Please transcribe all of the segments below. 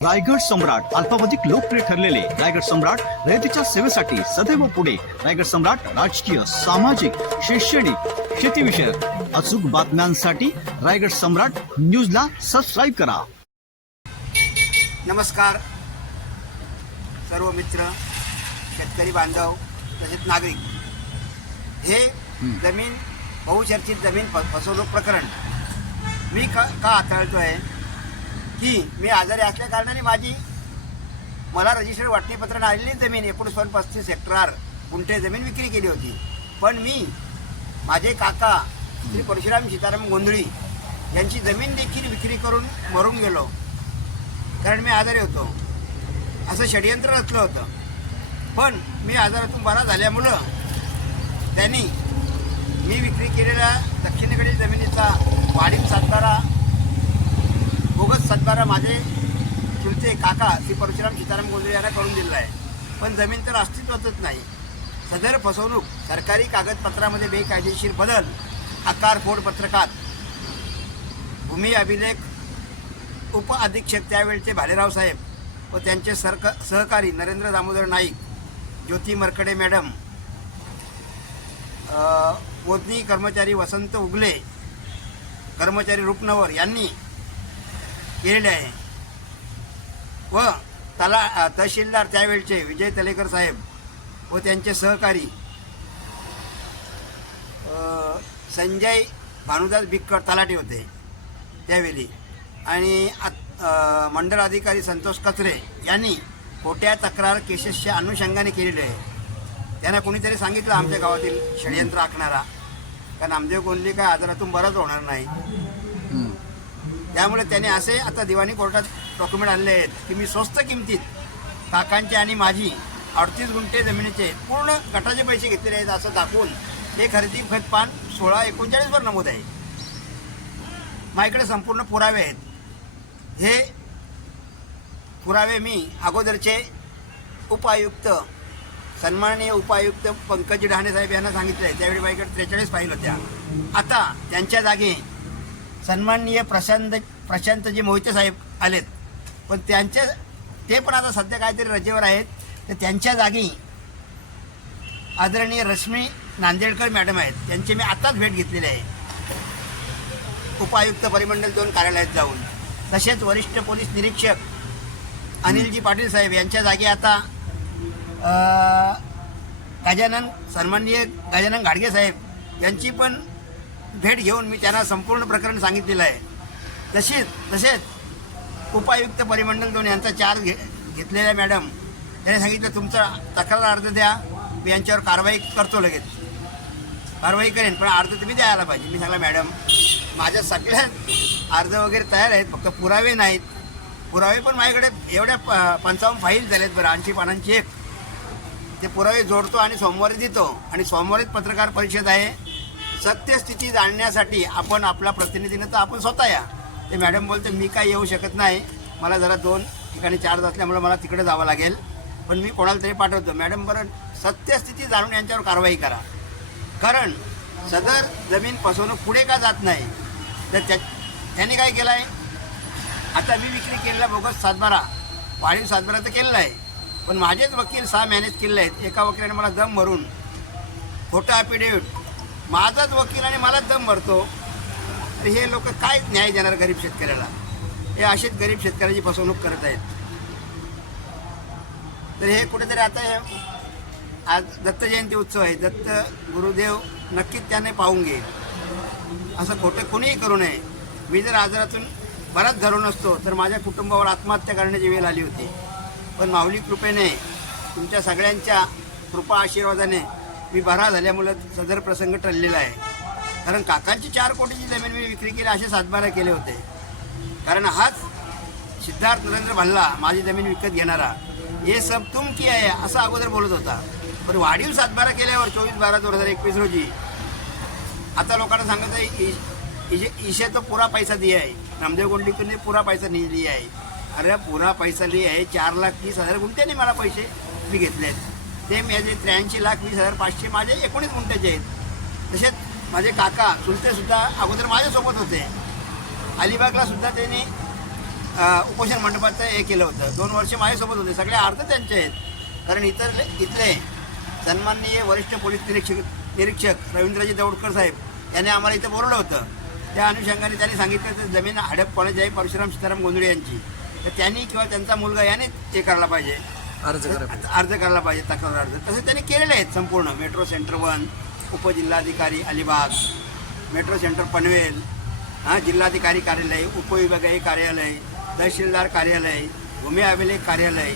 रायगड सम्राट अल्पावधिक लोकप्रिय ठरलेले रायगड सम्राट रयतेच्या सेवेसाठी सदैव पुढे. रायगड सम्राट राजकीय सामाजिक शैक्षणिक शेतीविषयक अचूक बातम्यांसाठी रायगड सम्राट न्यूजला सबस्क्राईब करा. नमस्कार. सर्व मित्र शेतकरी बांधव तसेच नागरिक हे जमीन बहुचर्चित जमीन फसवणूक प्रकरण मी का का हाताळतो आहे की मी आजारी असल्या कारणाने माझी मला रजिस्टर वाटणीपत्र आलेली जमीन एकोणीस पॉईंट पस्तीस हेक्टर गुंठे जमीन विक्री केली होती. पण मी माझे काका श्री परशुराम सीताराम गोंधळी यांची जमीन देखील विक्री करून मरून गेलो. कारण मी आजारी होतो. असं षडयंत्र रचलं होतं. पण मी आजारातून बरा झाल्यामुळं त्यांनी मी विक्री केलेल्या दक्षिणेकडील जमिनीचा वाढीव साधणारा सातबारा माझे चुलते काका श्री परशुराम सीताराम गोंधळे यांना करून दिलेला आहे. पण जमीन तर अस्तित्वातच नाही. सदर फसवणूक सरकारी कागदपत्रामध्ये बेकायदेशीर बदल आकार फोड पत्रकात. भूमी अभिलेख उप अधीक्षक त्यावेळचे भालेराव साहेब व त्यांचे सरक सहकारी नरेंद्र दामोदर नाईक ज्योती मरकडे मॅडम वोदनी कर्मचारी वसंत उगले कर्मचारी रुपनवर यांनी केलेले आहे. व तला तहसीलदार त्यावेळचे विजय तलेकर साहेब व त्यांचे सहकारी संजय भानुदास बिक्कर तलाटे होते त्यावेळी. आणि मंडळ अधिकारी संतोष कचरे यांनी खोट्या तक्रार केसेसच्या अनुषंगाने केलेली आहे. त्यांना कोणीतरी सांगितलं आमच्या गावातील षडयंत्र आखणारा. कारण नामदेव कोल्हे काय आजारातून बरंच होणार नाही? त्यामुळे त्याने असे आता दिवाणी कोर्टात डॉक्युमेंट आणले आहेत की मी स्वस्त किमतीत काकांची आणि माझी अडतीस गुंठे जमिनीचे पूर्ण गटाचे पैसे घेतलेले आहेत असं दाखवून हे खरेदी खतपान सोळा एकोणचाळीसवर नमूद आहे. माझ्याकडे संपूर्ण पुरावे आहेत. हे पुरावे मी अगोदरचे उपायुक्त सन्माननीय उपायुक्त पंकज डहाणे साहेब यांना सांगितले त्यावेळी माझ्याकडे त्रेचाळीस फाईल होत्या. आता त्यांच्या जागी सन्माननीय प्रशांत प्रशांतजी मोहिते साहेब आलेत. पण त्यांच्या ते पण आता सध्या काहीतरी रजेवर आहेत. तर त्यांच्या जागी आदरणीय रश्मी नांदेडकर मॅडम आहेत. त्यांची मी आत्ताच भेट घेतलेली आहे. उपायुक्त परिमंडल दोन कार्यालयात जाऊन. तसेच वरिष्ठ पोलीस निरीक्षक अनिलजी पाटील साहेब यांच्या जागी आता गजानन सन्माननीय गजानन घाडगे साहेब यांची पण भेट घेऊन मी त्यांना संपूर्ण प्रकरण सांगितलेलं आहे. तशीच तसेच उपायुक्त परिमंडल दोन यांचा चार्ज घे घेतलेल्या मॅडम त्यांनी सांगितलं तुमचा तक्रार अर्ज द्या मी यांच्यावर कारवाई करतो लगेच. कारवाई करेन पण अर्ज तुम्ही द्यायला पाहिजे. मी सांगला मॅडम माझ्या सगळ्या अर्ज वगैरे तयार आहेत फक्त पुरावे नाहीत. पुरावे पण माझ्याकडे एवढ्या प पंचावन्न फाईल झाल्यात बरं ऐंशी पानांची एक. ते पुरावे जोडतो आणि सोमवारी देतो. आणि सोमवारीच पत्रकार परिषद आहे. सत्यस्थिती जाणण्यासाठी आपण आपला प्रतिनिधीनं तर आपण स्वतः या. ते मॅडम बोलते मी काय येऊ शकत नाही. मला जरा दोन ठिकाणी चार्ज असल्यामुळे मला तिकडे जावं लागेल. पण मी कोणाला तरी पाठवतो. मॅडम बरं सत्यस्थिती जाणून यांच्यावर कारवाई करा. कारण सदर जमीन फसवणूक पुढे का जात नाही? तर त्या त्यांनी काय केलं आहे आता मी विक्री केलेला बोगस सातबारा वाढीव सातबारा तर केलेला आहे. पण माझेच वकील सहा मॅनेज केलेले आहेत. एका वकिलाने मला दम भरून खोटं अफिडेविट माझाच वकील आणि मलाच दम भरतो. तर हे लोक काय न्याय देणार गरीब शेतकऱ्याला? हे असेच गरीब शेतकऱ्याची फसवणूक करत आहेत. तर हे कुठेतरी आता हे आज दत्त जयंती उत्सव आहे. दत्त गुरुदेव नक्कीच त्याने पाहून घे असं खोटं कोणीही करू नये. मी जर आजारातून बराच धरून असतो तर माझ्या कुटुंबावर आत्महत्या करण्याची वेळ आली होती. पण माऊली कृपेने तुमच्या सगळ्यांच्या कृपा आशीर्वादाने मी बरा झाल्यामुळं सदर प्रसंग टललेला आहे. कारण काकांची चार कोटीची जमीन मी विक्री केली असे सातबारा केले होते. कारण हाच सिद्धार्थ नरेंद्र भल्ला माझी जमीन विकत घेणारा हे सब तुम की आहे असं अगोदर बोलत होता. पण वाढीव सातबारा केल्यावर चोवीस बारा दोन हजार एकवीस रोजी आता लोकांना सांगत आहे इशे इशे तो पुरा पैसा दिया आहे. रामदेव गोंडीकरने पुरा पैसा नहीं आहे. अरे पुरा पैसा लिया आहे चार लाख तीस हजार गुंठ्याने मला पैसे मी घेतले आहेत. ते माझे त्र्याऐंशी लाख वीस हजार पाचशे माझे एकोणीस गुंठ्याचे आहेत. तसेच माझे काका सुलतेसुद्धा अगोदर माझ्यासोबत होते. अलिबागला सुद्धा त्यांनी उपोषण मंडपाचं हे केलं होतं. दोन वर्ष माझ्यासोबत होते. सगळे अर्थ त्यांचे आहेत. कारण इतर इथले सन्माननीय वरिष्ठ पोलीस निरीक्षक निरीक्षक रवींद्रजी दौडकर साहेब यांनी आम्हाला इथं बोलवलं होतं. त्या अनुषंगाने त्यांनी सांगितलं तर जमीन हडप कॉलेज आहे परशुराम सीताराम गोंधळे यांची. तर त्यांनी किंवा त्यांचा मुलगा याने ते करायला पाहिजे. अर्ज करा अर्ज करायला पाहिजे तक्रार अर्ज. तसे त्यांनी केलेले आहेत संपूर्ण. मेट्रो सेंटर वन उपजिल्हाधिकारी अलिबाग मेट्रो सेंटर पनवेल हां जिल्हाधिकारी कार्यालय उपविभागीय कार्यालय तहसीलदार कार्यालय भूमी अभिलेख कार्यालय.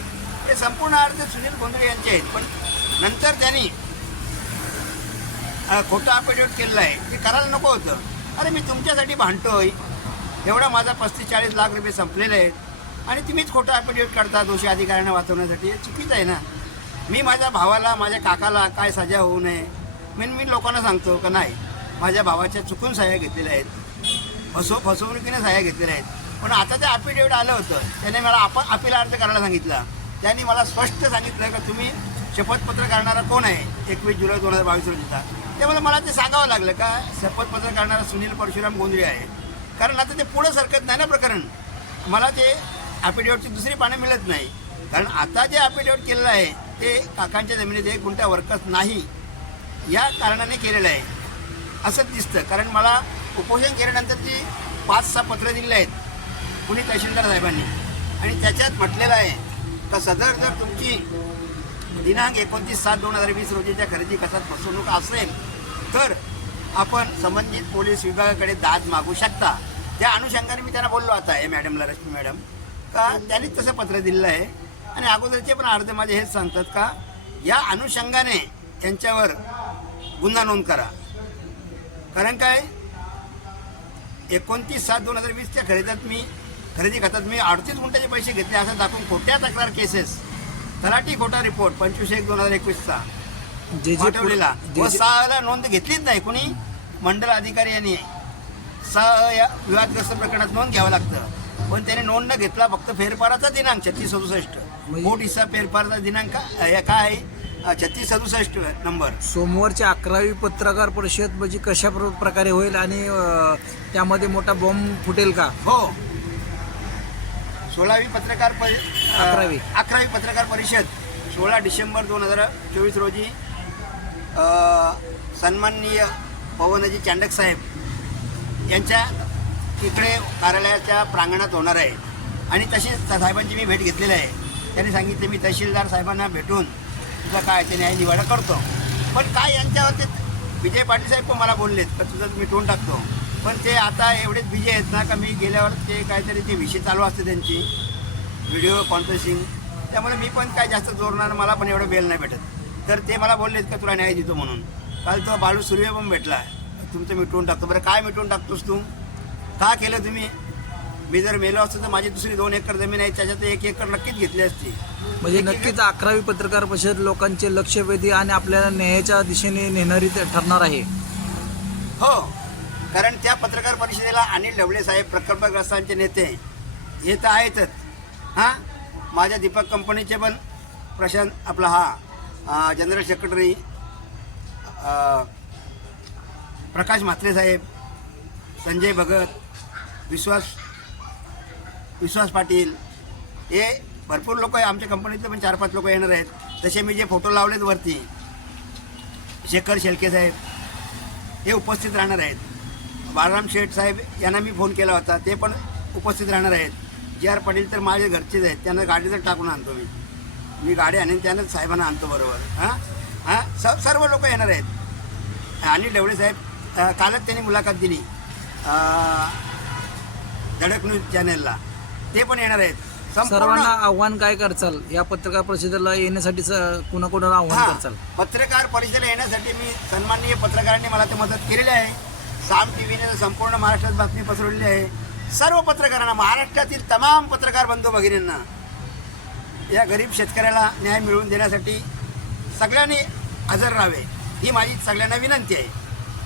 हे संपूर्ण अर्ज सुनील गोंधळे यांचे आहेत. पण नंतर त्यांनी अ, खोटं अफिडेविट केलेलं आहे. ते करायला नको होतं. अरे मी तुमच्यासाठी भांडतोय. एवढा माझा पस्तीस चाळीस लाख रुपये संपलेले आहेत. आणि तुम्हीच खोटं ॲफिडेविट करता दोषी अधिकाऱ्यांना वाचवण्यासाठी. हे चुकीचं आहे ना. मी माझ्या भावाला माझ्या काकाला काय सजा होऊ नये मी मी लोकांना सांगतो का नाही माझ्या भावाच्या चुकून सह्या घेतलेल्या आहेत. फसव फसवणुकीने सह्या घेतलेल्या आहेत. पण आता ते ॲफिडेविट आलं होतं. त्याने मला आप अपील अर्ज करायला सांगितला. त्यांनी मला स्पष्ट सांगितलं का तुम्ही शपथपत्र करणारा कोण आहे? एकवीस जुलै दोन हजार बावीस रोजीचा त्यामुळे मला ते सांगावं लागलं का? शपथपत्र करणारा सुनील परशुराम गोंधळे आहे. कारण आता ते पुढं सरकत नाही ना प्रकरण. मला ते अफिडेविटची दुसरी पानं मिळत नाही. कारण आता जे अफिडेविट केलेलं आहे ते काकांच्या जमिनीत एक गुंठा वर्कच नाही. या कारणाने केलेलं आहे. असंच दिसतं. कारण मला उपोषण केल्यानंतर ती पाच सहा पत्र दिलेली आहेत. कुणी तहसीलदार साहेबांनी. आणि त्याच्यात म्हटलेलं आहे का सदर जर तुमची दिनांक एकोणतीस सात दोन हजार वीस रोजीच्या खरेदी खतात फसवणूक असेल तर आपण संबंधित पोलीस विभागाकडे दाद मागू शकता. त्या अनुषंगाने मी त्यांना बोललो आता हे मॅडमला रश्मी मॅडम. का? त्यांनी तसं पत्र दिलेलं आहे. आणि अगोदरचे पण अर्ज माझे हेच सांगतात का या अनुषंगाने यांच्यावर गुन्हा नोंद करा. कारण काय? एकोणतीस सात दोन हजार वीसच्या खरेदीत मी खरेदी खात्यात मी अडतीस गुंठ्याचे पैसे घेतले असं दाखवून खोट्या तक्रार केसेस तलाठी खोटा रिपोर्ट पंचवीस एक दोन हजार एकवीसचा पाठवलेला. व सहाला नोंद घेतलीच नाही कोणी. मंडळ अधिकारी यांनी सह या विवादग्रस्त प्रकरणात नोंद घ्यावं लागतं. पण त्याने नोंद न घेतला फक्त फेरफाराचा दिनांक छत्तीस सदुसष्ट. कोट हिस्सा फेरफाराचा दिनांक काय आहे? छत्तीस सदुसष्ट नंबर. सोमवारची अकरावी पत्रकार परिषद म्हणजे कशा प्र- प्रकारे होईल आणि त्यामध्ये मोठा बॉम्ब फुटेल का? हो. सोळावी पत्रकार परि अकरावी. अकरावी पत्रकार परिषद सोळा डिसेंबर दोन हजार चोवीस रोजी सन्माननीय पवनजी चांडक साहेब यांच्या इकडे कार्यालयाच्या प्रांगणात होणार आहे. आणि तशीच साहेबांची मी भेट घेतलेली आहे. त्यांनी सांगितले मी तहसीलदार साहेबांना भेटून तुझा काय ते न्याय निवाडा करतो. पण काय यांच्यावर ते विजय पाटील साहेब पण मला बोललेत तर तुझं मिटवून टाकतो? पण ते आता एवढेच बिझी आहेत ना का मी गेल्यावर ते काहीतरी ते विषय चालू असते त्यांची व्हिडिओ कॉन्फरन्सिंग. त्यामुळे मी पण काय जास्त जोरणार मला पण एवढं बेल नाही भेटत. तर ते मला बोललेत का तुला न्याय देतो म्हणून? काल तो बाळू सुर्वे पण भेटला तुमचं मिटवून टाकतो. बरं काय मिटवून टाकतोस तू? का केलं तुम्ही? मी जर मेलो असतो तर माझी दुसरी दोन एकर जमीन आहे त्याच्यात एक एकर नक्कीच घेतली असती. म्हणजे नक्कीच अकरावी पत्रकार परिषद लोकांचे लक्ष वेधी आणि आपल्याला न्यायाच्या दिशेने नेणारी ठरणार आहे. हो कारण त्या पत्रकार परिषदेला अनिल ढवळे साहेब प्रकल्पग्रस्तांचे नेते हे तर आहेतच. हां? माझ्या दीपक कंपनीचे पण प्रशांत आपला हा जनरल सेक्रेटरी प्रकाश म्हात्रे साहेब संजय भगत विश्वास विश्वास पाटील. हे भरपूर लोक आहे. आमच्या कंपनीतले पण चार पाच लोक येणार आहेत. तसे मी जे फोटो लावलेत वरती शेखर शेळके साहेब हे उपस्थित राहणार आहेत. बाळाराम शेठ साहेब यांना मी फोन केला होता. ते पण उपस्थित राहणार आहेत. जे आर पाटील तर माझे घरचेच आहेत. त्यांना गाडीचं टाकून आणतो मी. मी गाडी आणेन त्यानंच साहेबांना आणतो बरोबर. हां? हां? स सर्व लोक येणार आहेत. आणि ढवळे साहेब कालच त्यांनी मुलाखत दिली. धडक न्यूज चॅनलला ते पण येणार आहेत. सर्वांना आव्हान काय करचाल? या पत्रकार परिषदेला येण्यासाठी कुणाकुणाला आव्हान करचाल? पत्रकार परिषदेला येण्यासाठी मी सन्माननीय पत्रकारांनी मला ते मदत केलेली आहे. साम टी व्हीने संपूर्ण महाराष्ट्रात बातमी पसरवलेली आहे. सर्व पत्रकारांना महाराष्ट्रातील तमाम पत्रकार बंधू भगिनींना या गरीब शेतकऱ्याला न्याय मिळवून देण्यासाठी सगळ्यांनी हजर राहावे. ही माझी सगळ्यांना विनंती आहे.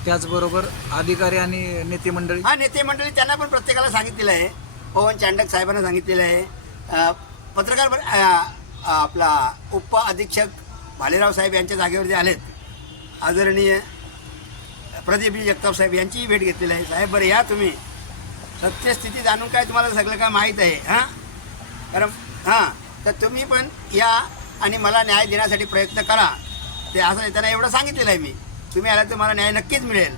त्याचबरोबर अधिकारी आणि नेते मंडळी. हा नेते मंडळी त्यांना पण प्रत्येकाला सांगितलेलं आहे. पवन चांडक साहेबांना सांगितलेलं आहे. पत्रकार आपला उप अधीक्षक भालेराव साहेब यांच्या जागेवरती आलेत. आदरणीय प्रदीपजी जगताप साहेब यांचीही भेट घेतलेली आहे. साहेब बरं या तुम्ही. सत्यस्थिती जाणून काय तुम्हाला सगळं काय माहीत आहे हां? कारण हां तर तुम्ही पण या आणि मला न्याय देण्यासाठी प्रयत्न करा. ते असं त्यांना एवढं सांगितलेलं आहे मी. तुम्ही आला तर मला न्याय नक्कीच मिळेल.